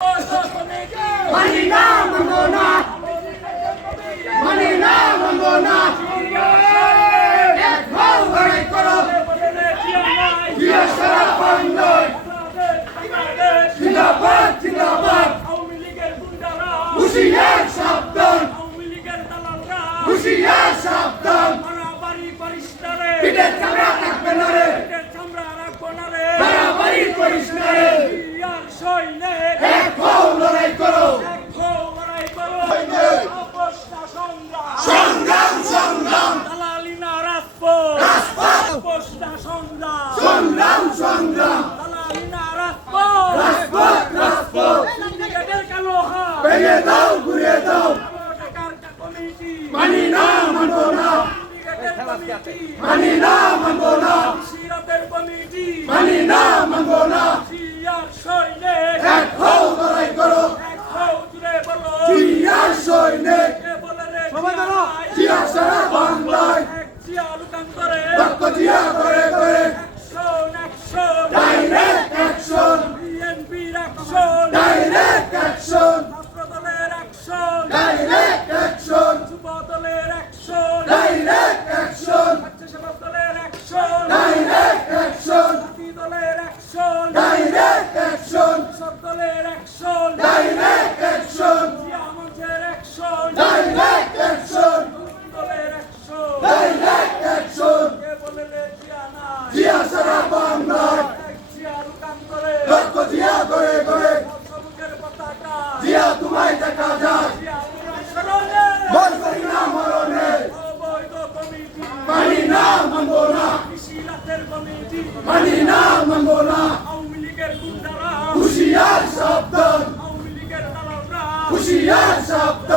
মানি না মানবো না, মানি না মানবো না। এক হও লড়াই করো, জিয়া সারা বাংলায় জিন্দাবাদ জিন্দাবাদ। হুঁশিয়ার সাবধান, হুঁশিয়ার সাবধান। পিঠের চামড়া রাখবে না রে, বাড়াবাড়ি করিস না রে। এক হও লড়াই করো, সংগ্রাম সংগ্রাম রাজপথ, সংগ্রাম সংগ্রাম রাজপথ রাজপথ। ভেঙে দাও ঘুরে দাও, মানি না মানবো না, মানি না মানবো না, মানি না মানবো না। এক হও লড়াই করো, জিয়ার সৈনিক, জিয়া সারা বাংলায় রক্ত জিয়া করে করে। Direct action, direct action, direct action, direct action, direct action, direct action, direct action, direct action, direct action. জিয়া সারা বাংলায় রক্ত জিয়া করে করে। জিয়া তোমায় দেখা যায়, বল করি না মরণে। মানি না মানবো না, মানি না মানবো না। হুঁশিয়ার সাবধান, হুঁশিয়ার সাবধান।